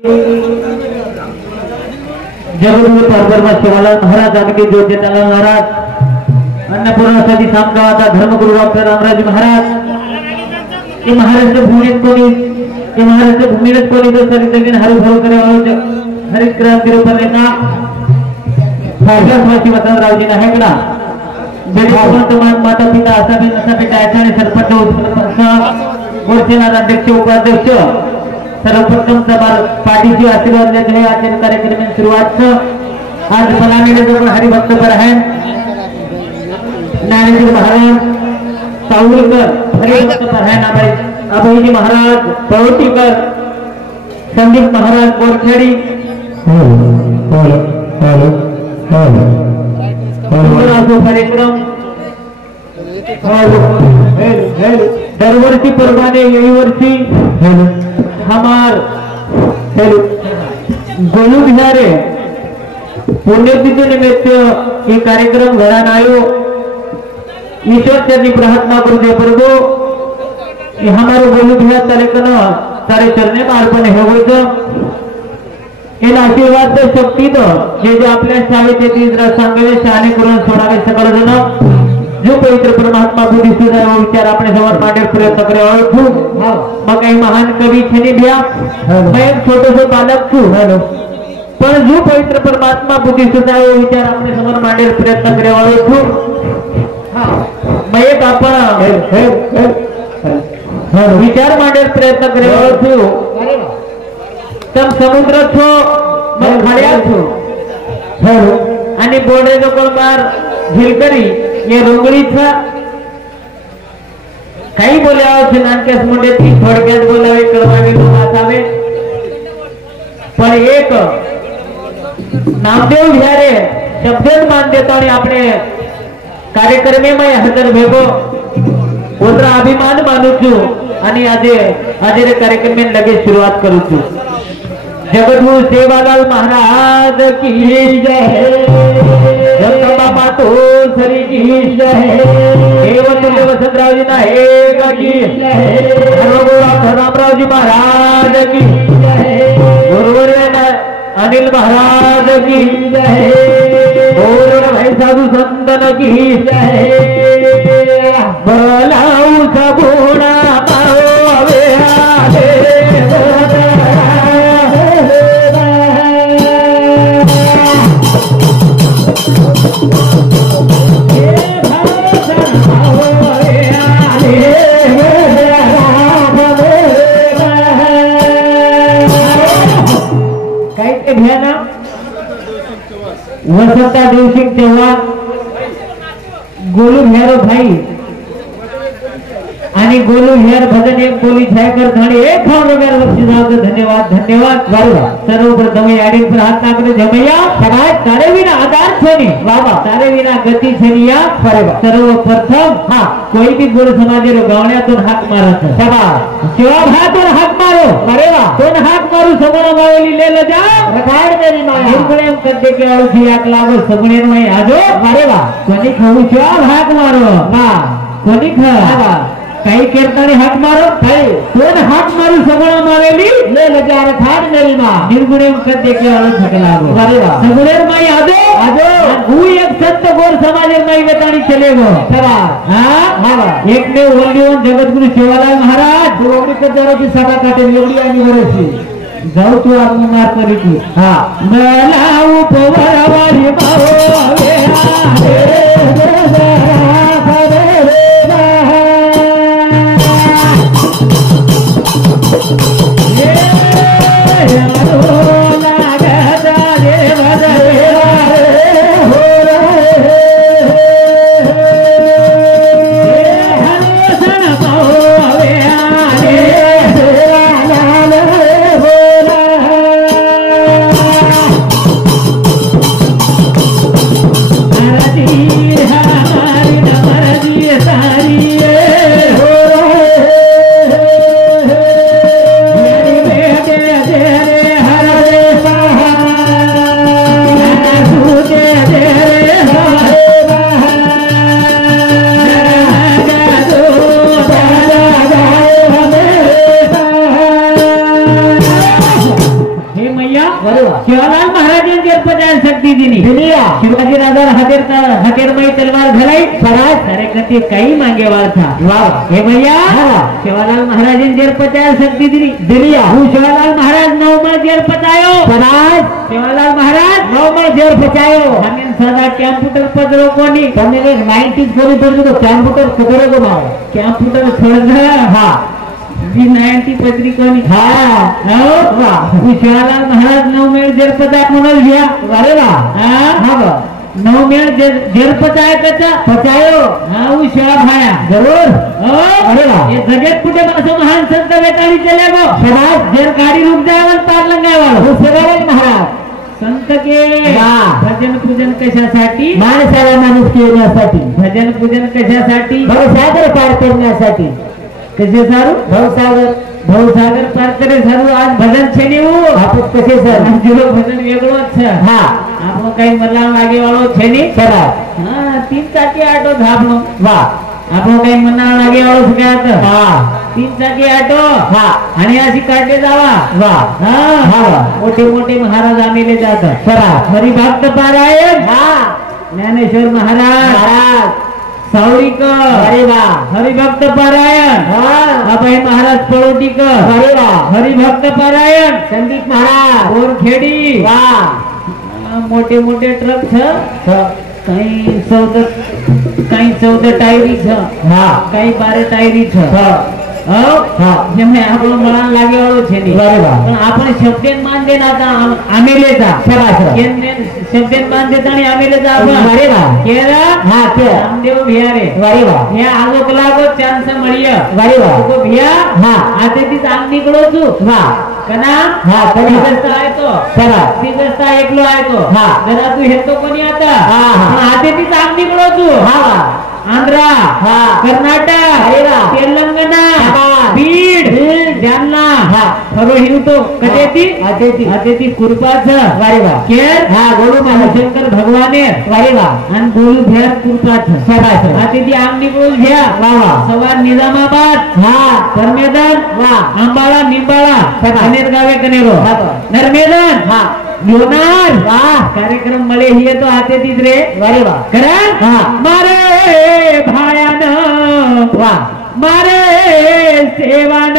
जगद्गुरु परब्रह्म शिवालाल महाराज जानकी ज्योतिलाल महाराज अन्नपूर्णा सदी सामगावाचा धर्मगुरु डॉक्टर रामराज महाराज की महाराष्ट्र भूमीत कोणी दुसरी जमीन हरिभरू करे हरिक्रांती रूपरेखा भाग्यवासी वसंतरावजी नाहेकडा वर्तमान माता पिता असावे नसावे आणि सरपंच उपसरपंच गोष्टीला अध्यक्ष उपाध्यक्ष सर्वप्रथम पाठीची आशीर्वाद देत है आजच्या कार्यक्रमाची सुरुवात आज फलानेले जो हरिभक्त पर है ज्ञानेश्वर महाराज सावळकर हरिभक्त पर है ना भाई अभयजी महाराज पौटीकर संदीप महाराज बोरखेडी कार्यक्रम दरवर्षी परवाने यही वर्षी हमार गोलू बिहारे पुण्यतिथि निमित्त ये कार्यक्रम घरान आयो ईश्वर चरणी प्रार्थना करू प्रभु हमारे गोलू बिहार तारेकन तारे चरणे अर्पण हे इन आशीर्वाद शक्ती जे जे आपल्या शाळेचे सांगावे शहाणे करून सोडावे सकळ जण जो पवित्र परमात्मा बुद्धिसिद्ध विचार अपने समोर मांडे प्रयत्न करे ओळखू मग काही महान कवी छनी भ्या मैं एक छोटोसो बालक छू पण जो पवित्र परमात्मा बुद्धिसिद्ध विचार अपने समोर मांडे प्रयत्न करे ओळखू मैं एक आपण विचार मांडे प्रयत्न करे ओळखू तम समुद्र छो मग खाड्या छो आणि बोर्डे जो कोलमार झिलकरी ये रोंगळीचा काही बोलावं नानक्यास म्हणजे ती थोडक्यात बोलावे कळवावे असावे पण एक नामदेव भियारे शब्दच मान देतो आणि आपले कार्यक्रमे में हजर भेगो ओद्रा अभिमान मानू छू आणि आज कार्यक्रम में लगे शुरुआत करू छू जगद्गुरु सेवालाल महाराज की जय बाबा तो सरी की जय वसंतरावजी नाहेगा की रामरावजी महाराज की गुरुवर अनिल महाराज की बोल भाई साधु संतन की बलाऊ सबुणा वसंता देवसिंग चव्हाण गोलू हेर भाई आणि गोलू हेर भजन एक पोलीस हैकर धणे एक रुपया बक्षीस धन्यवाद धन्यवाद सर्वप्रथम याडी पर हात टाकले जमैया सगळ्यात तारेविना आधार छेनी बाबा तारेविना गती छेनिया सर्वप्रथम कोई भी गुरु समाजे रो गावण्यातून हाक मारत सभा शिवा भातून हाक मारो अरे वा दोन हाक मारू समोर गावली ले ल जा रखाड मेरी माया निर्गुणे कद्दे के आळू सी आक लागो सगुणे नो आजो अरे वा कोणी खाऊ शिवा हाक मारो कोणी खा काही कीर्तने हाक मारो काही दोन हाक मारू सगुण मावेली ले लजार खाड मेरी मां निर्गुणे कद्दे के आळू थके लागो अरे वा सगुणे माई आजो हु एक संत गोर समाजे माई वेताणी चले गो सवा एक ने ओल्लीवन जगद्गुरु शिवालाल महाराज दोगडी कदाराची सभा काटे एवढी आणि वरसी जाऊ तू आपण मार करी की मला उपवरवारी मावे शिवालाल महाराजांची पदार शक्ती दिली शिवाजी राजा हतेरमयी तलवार घालाई सारे कती काही मागे वाळथा हे भैया शिवालाल महाराजांची पदार शक्ती दिली शिवालाल महाराज नवमळ जेल पतायो शिवालाल महाराज नवमळ जेल पचायो हमें सदा कॅम्प्युटर पदरो कोणी તમને 90s कोणी पडतो तो कॅम्प्युटर पदरो गो भाव कॅम्प्युटर छोड़ हा जी 90 पदरी कोणी हा हो वाह शिवालाल महाराज नवमेळ जेल पताय म्हणून घ्या अरे वाह हा बा नवमेळ जेल पताय कचा पचायो हा वो शिवा भाया जरूर अरे वाह ये जगत कुठे असं महान संत वेताळी चले गो समाज जेल गाडी रुक जायवर पार लंगायवर हो शिवालाल महाराज संत के भजन पूजन कशासाठी माणसाला माणूस येण्यासाठी भजन पूजन कशासाठी भवसागर पार करण्यासाठी कसे सारू भवसागर पार करे सारू आज भजन छेनी हो आपण कसे सर जीरो भजन वेगळोच છે હા આપણો કઈ મલ્લા લાગે વાળો છે ની સરા હા 3 ચાકી આટો ધાપનો વાહ આપણો કઈ મન્ના લાગે વાળો છે કે હા 3 ચાકી આટो હા आणि अशी काढले जावा वाह हा मोठे मोठे महाराज आम्हीले जातात सरा हरी भक्त पारायण हा ज्ञानेश्वर महाराज सावरीकर अरे वाह हरिभक्त पारायण अभय महाराज पळोटीकर अरे वाह हरिभक्त पारायण संदीप महाराज बोरखेडी वाह मोठे मोठे ट्रक छ काही 14 टायरी छ हा काही 12 टायरी छ જેમને આપણો મળાન લાગે વાળો છે ની બરાબર પણ આપણે શબ્દેન માન દેના હતા આમેલે તા બરાબર કેને શબ્દેન માન દેતાણી આમેલે તા આપણે બરાબર કેરા હા કે રામદેવ ભિયારે બરાબર હે આગો કલાકો ચાન્સ મળ્યો બરાબર તો ભિયા હા આતેથી આમ નીકળો છું વાહ કના હા કની રસ્તા આય તો બરાબર તી રસ્તા એકલો આય તો હા જરા તું હેતો કોની आता હા હા આતેથી આમ નીકળો છું હા आंध्रा कर्नाटक तेलंगणा बीड जालना सर्व हिंदू कधेती आतेती कुरपाच वारेवा केर हा गोलू महाशंकर भगवाने वारेवा आणि गोलू भेर कुरपाच सरास आतेती आमनी गोल घ्या वावा सवार निजामाबाद हा परमेदन वा आंबाळा निंबाळा कनेर गावे कनेरो नर्मेदन हा लोणार वाह कार्यक्रम मले हिये तो आतेतीच रे वारे वाह करा हा मारे भायान वाह मारे सेवान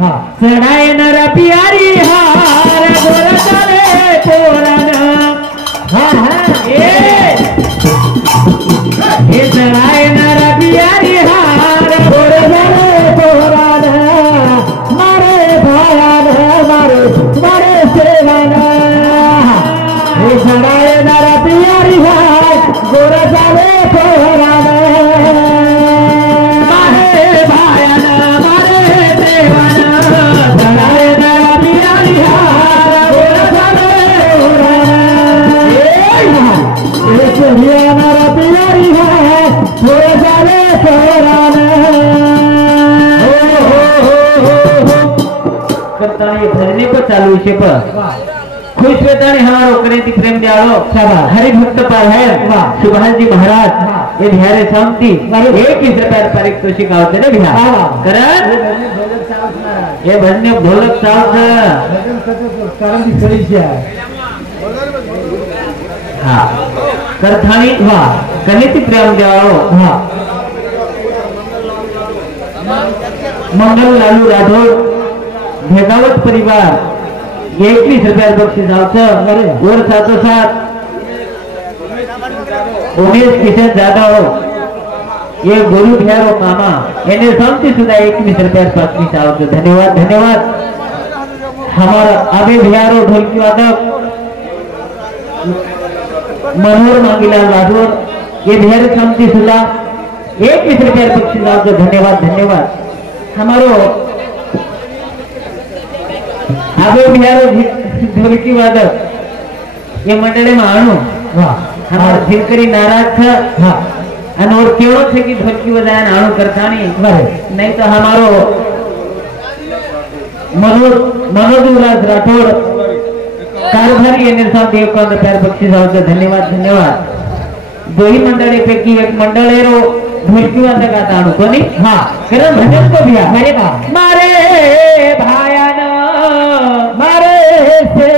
हा चढाय नर पियारी हार गोरताले पोरान हा हा ए चढाय नर पियारी हार गोरताले पोरान मारे भायान मारे मारे सेवान हे चढाय नर पियारी हार गोरताले पोरान भजने को चालू है पर खुश वेताणी हमारो करेती प्रेम दयालो हरि भक्त पारायण सुभाष जी महाराज ये बिहारे शांति एक ही प्रकार पारितोषिक आवते ने बिहार करण ये भजने ढोलक साथ कारण खड़ी है हां करथाणी वाह कनेती प्रेम दयालो हां मंगल लालू राठौड़ भेगावत परिवार 21 रुपया बक्षीस आवतं वर साथोसाथ उमेश किशन जाधव ये गुरु बिहारो मामा एने समती सुधा 21 रुपया बक्षीस आवतं धन्यवाद धन्यवाद हमारा अभी बिहारो ढोलकी वादक मनोहर मांगीलाल राठौर ये बिहारी समती सुधा 21 रुपया बक्षीस आवतं धन्यवाद धन्यवाद हमारो आगे बिहारो ढोलकी वादक ये मंडले में आणू हमारा झिलकरी नाराज था और केवल थे कि ढोलकी बजाय आणू करता नहीं तो हमारो मनोज राठौड़ कारभारी देव का प्यार बक्षीस धन्यवाद धन्यवाद दोही मंडळी पैकी एक मंडळ आहे रो ढोलकी वादक आता आणू कोणी हाँ कारण भजन को भी मारे भायान मारे से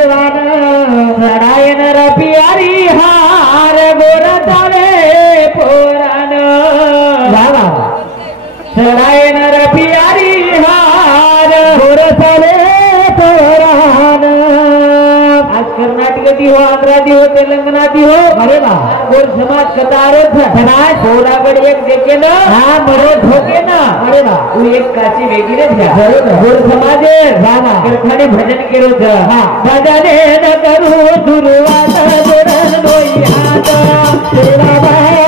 दी हो आग्रा दी हो तेलंगणा दी हो अरे बा गोर समाज कतारच समाज सोरागड एक देखे ना हा बरो ठोके ना अरे बा तू एक काची वेगळी रे भ्या बरोबर गोर समाज राणा कारखाने भजन केलो छ हा भजने न करू सुरुवात जोडन दोई हात तेरा बाया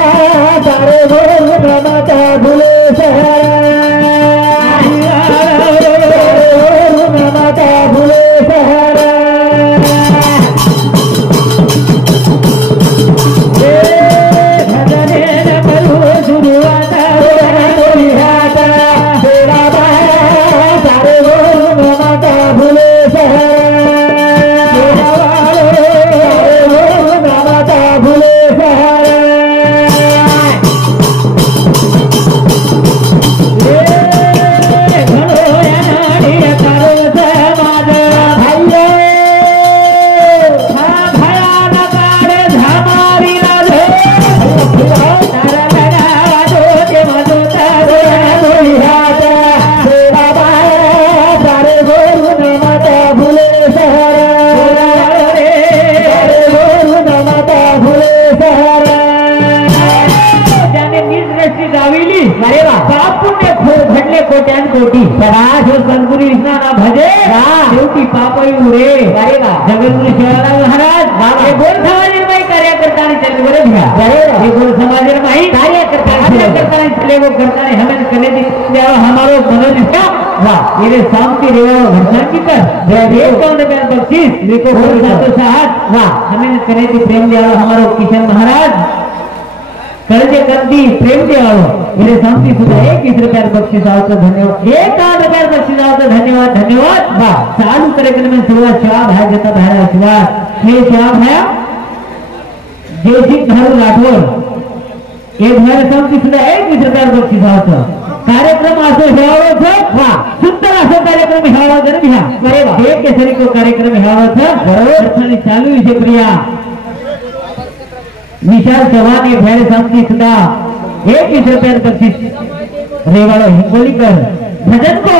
सारे गोर रमता भुले शहर रमता भुले शहर भजने न करू सुरुवात जोडन दोई हात तेरा बाया सारे गोर रमता भुले शहर भुले शहर कोटी सराज संकुली विष्णा भजे शेवटी पापई उरे अरे वा जगद्गुरु शिवाराम महाराज हे गोर समाज कार्यकर्ता चले बरे भैया हे गोर समाज कार्यकर्ता चले वो करता है हमें करने दी हमारो मनोज का वाह ये शांति रेवा घटना की कर एक कौन रुपया बख्शीश देखो तो साहब वाह हमें करने दी प्रेम दिया हमारो किशन महाराज कर्जे कंदी प्रेम देवाळो मेरे शांति सुद्धा 21 रुपया बक्षीस आवतो धन्यवाद 1 रुपया बक्षीस आवतो धन्यवाद धन्यवाद वाह चालू कार्यक्रम में सुरुवात शिवा भाई देता बाहेर आशीर्वाद हे शिवा भाई जयसिंग धारू राठोड एक मेरे शांति सुद्धा 21 रुपया बक्षीस आवतो कार्यक्रम असो हेवाळो छ वाह सुंदर असो कार्यक्रम हेवाळो जर भ्या अरे वाह हे केसरी को कार्यक्रम हेवाळो छ बरोबर आणि चालू विषय प्रिया विशाल चव्हाण एक भैर शांति सुधा 21 रुपया बक्षीस रेवाड़ो हिंगोलीकर भजन को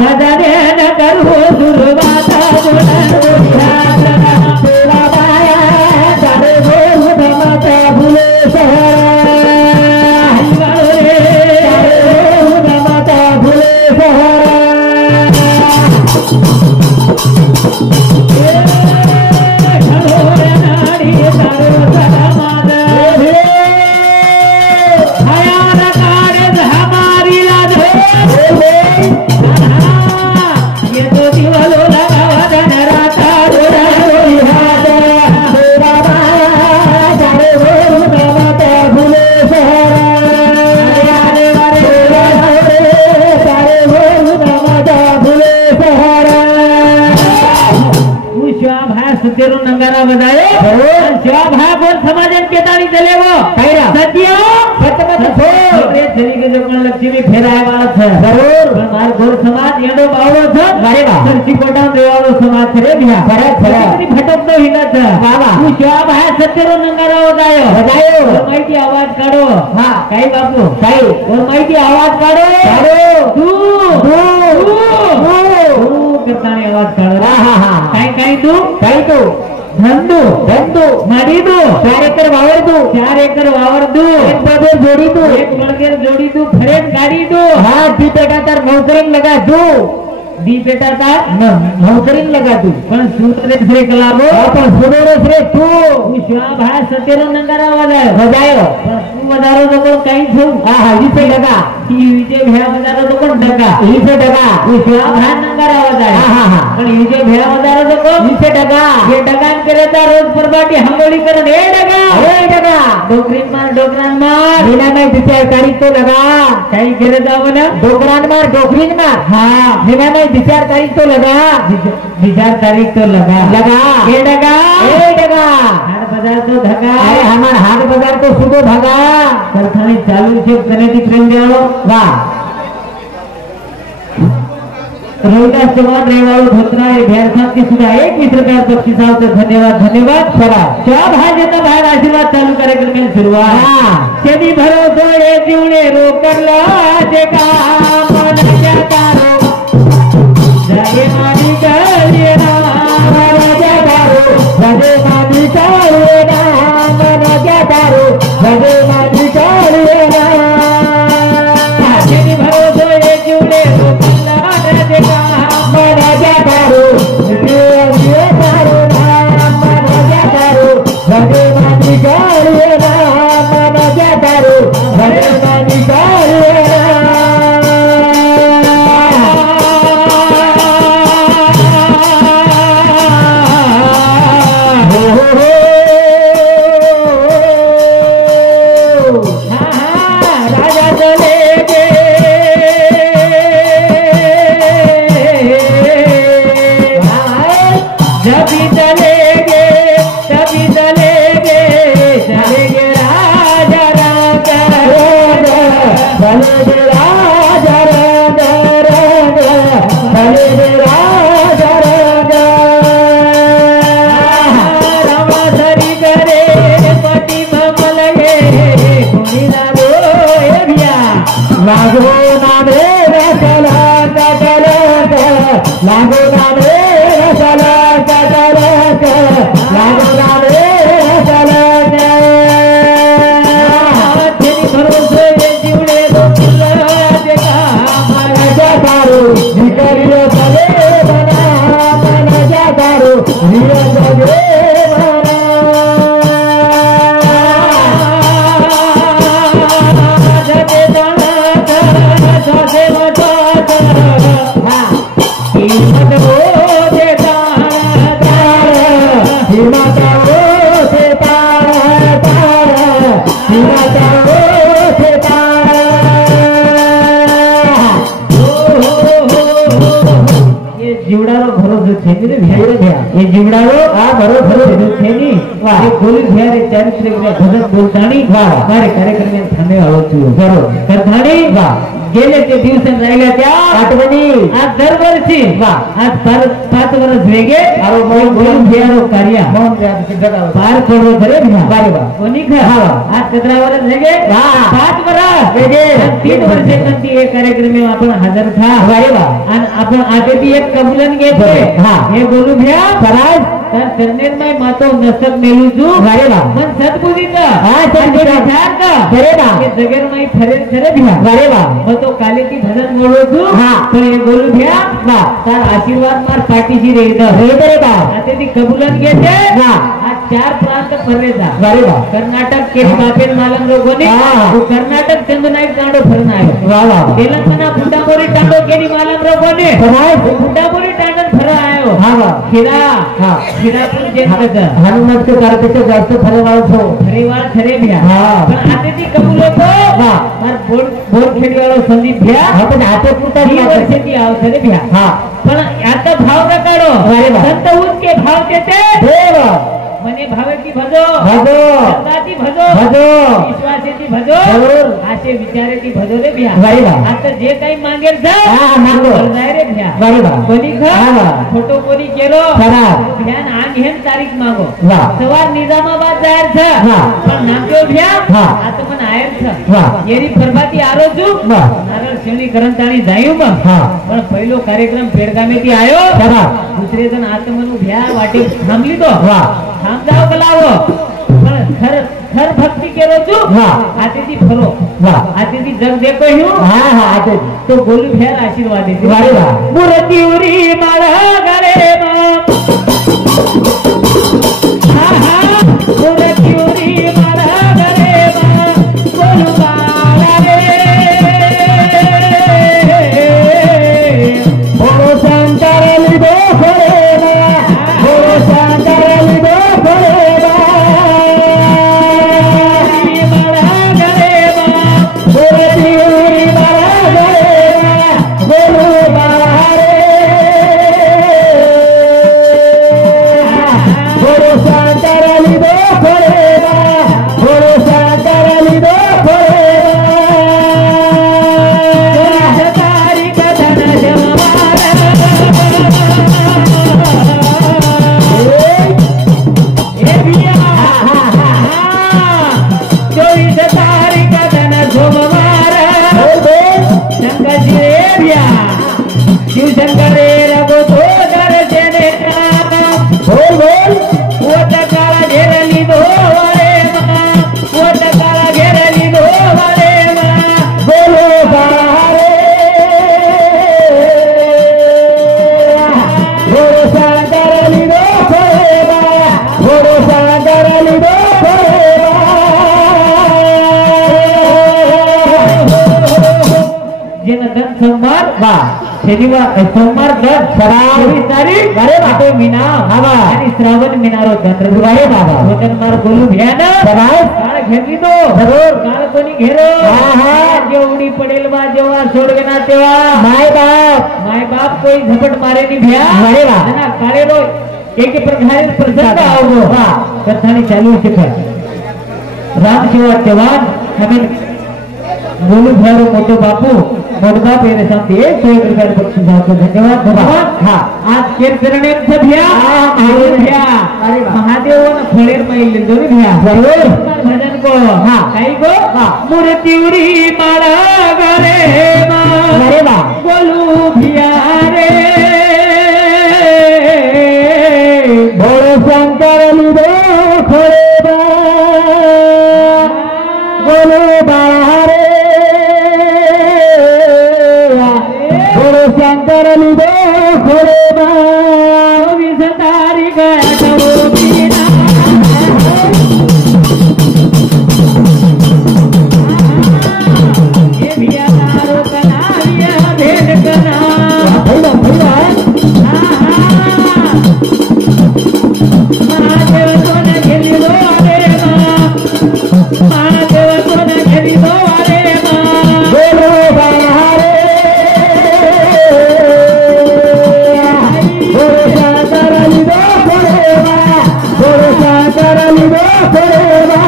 भजन न करो सुरवात तेरा बाया सारे गोर रमता भुले शहर रमता भुले शहर ये तो दीवालो लगा वदन राता जोड़ा कोई हाथ तेरा बाया सारे गोर रमता भुले शहर सारे गोर रमता भुले शहर शिवा भाई सत्तेरो नंगारा बजाए शिवा भाई बोल समाजन के ताणी चले वो सत्य सत्य चली के जो लक्ष्मी फेराय वाला छ जरूर पण मार गोर समाज येडो बावळो छ अरे वा सरची कोटा देवाळो समाज रे भ्या फरक भटक तो हिना छ बाबा तू शिवा भाई सत्तेरो नंगारा बजायो माहिती आवाज काढो हां काय बापू काय और माहिती आवाज काढो तू करताने आवाज काढो हा हा काय तू धंदू मरीदू 4 एकर वावर दू एक बदर जोड़ी दू एक मणगेर जोड़ी दू फरेट गाड़ी दू हाँ दी बेटा तार नौकरी लगा दू दी बेटा तार नौकरी लगा दू पण सुरेश रे कलाबो पण सुरेश रे तू शिवा भाई सतेरो नंगारा बजायो तू बजारो तो काही छू हा इसे लगा ही विजय भैया बजारो तो पण डगा इसे डगा शिवा भाई नंगारा बजायो हा पण विजय भैया बजारो तो इसे डगा ये डगान करे ता रोज परबाटी हंगोली करून ए डगा डोकरान मार बिना में विचार तारीख तो लगा काही करे जाव ना डोकरान मार हां बिना में विचार तारीख तो लगा ए डगा हाट बाजार तो धगा अरे हमार हाट बाजार तो सुदो धगा कारखाने चालू छे कनेदी प्रेम देवाळो वाह रविदास चव्हाण रेवाळो धोत्रा हे भैरसांती सुद्धा 21 रुपया बक्षीस आवतो धन्यवाद चला शिवा भाई देता बाहेर आशीर्वाद चालू कार्यक्रम में सुरुवात शेदी भरोसो ए जीवने रोकला जे काम मन तारो जय मारी गलिया राजा दारो जभी चलेंगे तभी चलेंगे चलेंगे राजा राजा चलेंगे राजा राजा चलेंगे राजा राजा रामाधरी करे पति भमल गे कोणी लागो एभिया लागो ना मेरा चला चला लागो ना मेरा चला चला लागो ना मेरा चला तेरी भरोसे जीवड़े दो चिल्लाते का मारा जातारो निकलियो चले बना मारा जातारो रिया जगे बना जगे बना जगे बना हाँ हिम्मत हो देता हिम्मत हो देता हिम्मत हो देता ये जीवडारो भरोसे छे ने भैया ये जीवडारो आ भरोसे छे ने ये गोली भैया रे चरित्र रे भजन बोलताणी वाह मारे कार्यक्रम में थाने आलो छु बरो करताणी वाह गेले ते दिवसन राहिला त्या आठवणी आज दरवर्षी वाह आज 5 वर्ष वेगे आरो गोली भैयारो कार्य मोहन रे पार करो करे भैया बारे बा कोणी खा आज 17 वर्ष वेगे वाह 5 वर्ष वेगे 3 वर्ष नंती ये कार्यक्रम में आपण हजर था बारे बा आणि आपण आते ती एक कबूलन घेतले हां हे गोलू भैया फराज तर करनेर में मातो नसक मेलू जू बारे बा मन सद्बुद्धीचा हां सद्बुद्धी ठाक करे बा के जगेर में खरे खरे भैया बारे बा तो काले की भजन बोलो तू हां तो ये बोलू भैया बा तार आशीर्वाद मार पाठीशी रे रे बा आते ती कबूलन घेते हां आज 4 प्रांत फरेजा बारे बा कर्नाटक के बापेन मालम लोगोने वो कर्नाटक चंदनाई तांडो फरना है वाह वाह तेलंगाना फुटामोरी तांडो केनी मालम लोगोने फुटामोरी तांडन फरा आयो हां वाह खिरा हां खिरा पण जे हनुमत के कारपेचे जास्त फरेवाळ छो फरेवाळ खरे भैया हां पण आते ती कबूलो तो वाह मार बोर खेडी वाळो संदीप भैया आपण आते पुरता वर्षाची आवसरे भैया हां पण आता भाव नकाडो संत उनके भाव देते देव मने भावेची भजो भजो श्रद्धाची भजो भजो विश्वासाची भजो जरूर आशे विचारेची भजो रे भैया बारे बा आता जे काही मागेल जा हां मागो जाय रे भैया बारे बा कोणी खा फोटो कोणी केलो खरा ध्यान आंग हेम तारीख मागो वाह सवार निजामाबाद जायर छ हां पण नामदेव भैया हां आता मन आयर छ वाह येरी प्रभाती आरोजू वाह नारळ शेणी करंताणी जायू मग हां पण पहिलो कार्यक्रम पेडगामेती आयो खरा दुसरे जण आत्मनु भैया वाटे थांबली तो वाह थांब जाओ कलावो पण खर खर भक्ति केरो छु वाह आतेती फरो वाह आतेती जग देखो हूं हां हां आते तो गोलू भैया आशीर्वाद देते वाह वाह मूर्ति उरी माळा गरे मा हां हां मूर्ति उरी माळा गरे मा गोलू माळा रे ओ शंकर लिबो रे मा ओ शंकर लिबो रे मा माळा गरे मा मूर्ति उरी माळा गरे मा गोलू माळा रे ओ शंकर लिबो रे मा ओ शंकर लिबो रे मा तारी कथन जमारा ए भैया 24 तारीख कथन जमारा शंकर जी रे भैया शिव शंकर रे रघु तो दर्शने बोल बोल वो तकाला घेरली दो वाले मा वो तकाला घेरली दो वाले मा बोलो बारे भरोसा करली दो मा भरोसा करली दो जेना धन सोमवार बा शनिवार सोमवार 10 तारीख अरे बाटे मीना हवा आणि श्रावण मिनारो चंद्र आहे बाबा वचन मार बोलू घ्या ना बराबर काळ घेतली तो जरूर काळ कोणी घेरो हां हां जेवढी पडेल बा जेव्हा सोडवे ना तेव्हा माय बाप कोई झपट मारे नी भ्या अरे बा ना काळे रो एक प्रकारे प्रसंग आवो हा कथानी चालू शके राम सेवा जवान हमें बोलू भैरो मोटो बापू मोटबा पेरे साथी 100 रुपये बख्शीस आपको धन्यवाद धन्यवाद हाँ आज केर करणे भैया भैया अरे महादेव न फळेर मैल दोरी भैया जरूर भजन को हाँ काही को हाँ मूर्तिवरी माळा गरे मा अरे वा बोलू भैया रे बोलो शंकर लिदो खोरेबा बोलो बारे बोलो शंकर लिदो खोरेबा विसतारी गया तो बिना ये भैया तारो कनारिया भेद कना भैया भैया महादेव तो न घेरी दो अरे महादेव तो न घेरी दो अरे बोलो बाहरे बोलो शंकर लिदो खोरेबा बोलो शंकर लिदो खोरेबा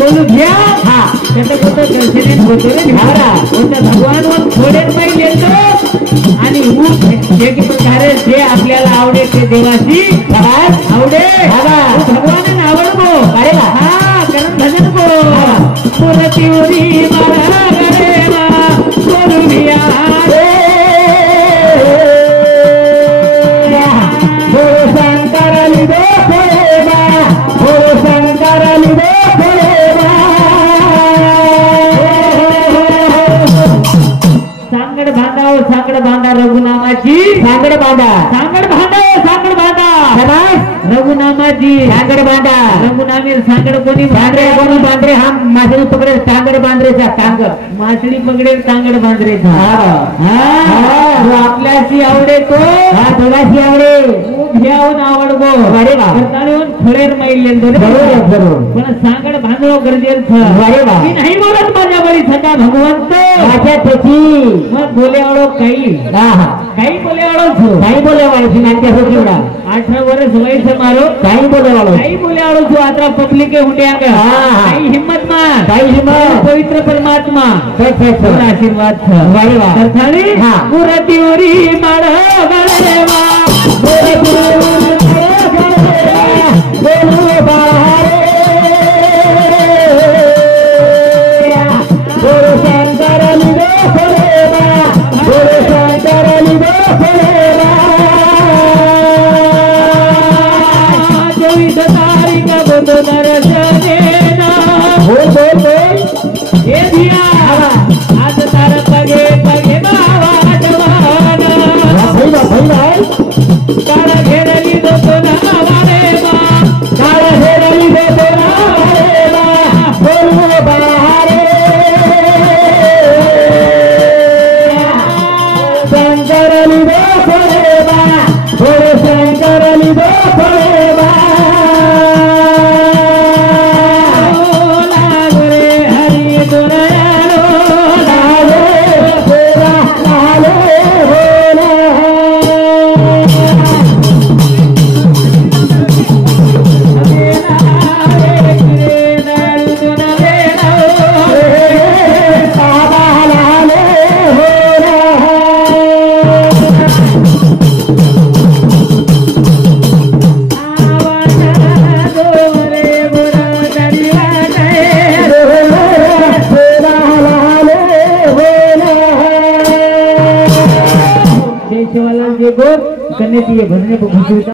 बोलू घ्या हाँ त्याचा फोटो दर्शनीत होतो रे भावरा होता भगवान वर थोडे पहिले येतो आणि एक प्रकारे जे आपल्याला आवडे ते देवाची आवडे भगवान आवडतो अरे हा कारण भजन को मूर्तिवरी माळा गरे मा बोलू घ्या रे बोलो शंकर लिदो खोरेबा बोलो शंकर लिदो सांगड बांधा रघुनामाची सांगड बांधा रघुनामाची सांगड बांधा रघुनामीर सांगड कोणी बांधरे हा मासळी पकडे सांगड बांधरेचा सांगड मासळी पकडे सांगड बांधरेचा जो आपल्याशी आवडे तो हा थोडाशी आवडे घ्यावून आवडगो अरे वा करताळून फळेर मैल बरोबर पण सांगड बांधणं गरजेचं अरे वा मी नाही बोलत माझ्या बरी सदा भगवंत माझ्या त्याची मग बोले आवडो काही बोले आवडो काही बोले वाळसी नाट्य होतीवडा 18 वर्ष वयस मारो काही बोले आवडो जो आता पब्लिक हुंड्या काही हिम्मत मा काही हिम्मत पवित्र परमात्मा आशीर्वाद अरे वा करताळी मूर्तिवरी माळा गरे वा बोलो बाहरे बोलो शंकर लिदो खोरेबा बोलो शंकर लिदो खोरेबा 24 तारीख बोलो दर्शनेना बोल ये दिया आज तार पगे पगे बाबा जवाना भैया काळा घेरली दो ना वारे मा काळा घेरली दो ना वारे मा बोलो बाहरे शंकर लिदो खोरेबा बोलो शंकर लिदो खोरेबा लागरे हरि गुरयालो लाले बोला लाले बोला कन्या भजने को